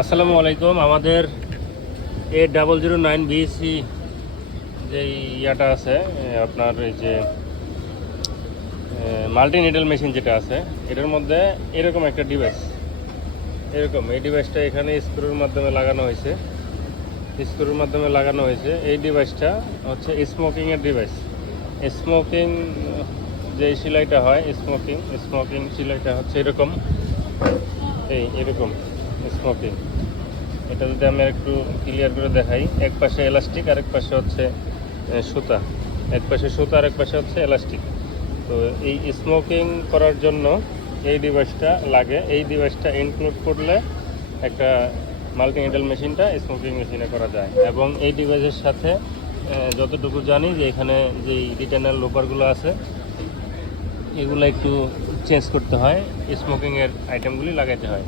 আসসালামু আলাইকুম। আমাদের A009BC যে ইয়াটা আছে, আপনার এই যে মাল্টি নিডল মেশিন যেটা আছে, এটার মধ্যে এরকম একটা ডিভাইস, এই ডিভাইসটা এখানে স্ক্রুর মাধ্যমে লাগানো হয়েছে। এই ডিভাইসটা হচ্ছে স্মোকিংয়ের ডিভাইস। স্মোকিং যে সেলাইটা হয়, স্মোকিং সেলাইটা হচ্ছে এরকম, এরকম স্মোকিং। এটা যদি আমি একটু ক্লিয়ার করে দেখাই, এক পাশে এলাস্টিক আর এক পাশে হচ্ছে সুতা, এক পাশে সুতা আর এক পাশে হচ্ছে এলাস্টিক। তো এই স্মোকিং করার জন্য এই ডিভাইসটা লাগে। এই ডিভাইসটা ইনক্লুড করলে একটা মাল্টি নিডল মেশিনটা স্মোকিং মেশিনে করা যায়। এবং এই ডিভাইসের সাথে যতটুকু জানি যে এখানে যে রিটার্নাল লোপারগুলো আছে, এগুলো একটু চেঞ্জ করতে হয়, স্মোকিংয়ের আইটেমগুলি লাগাইতে হয়।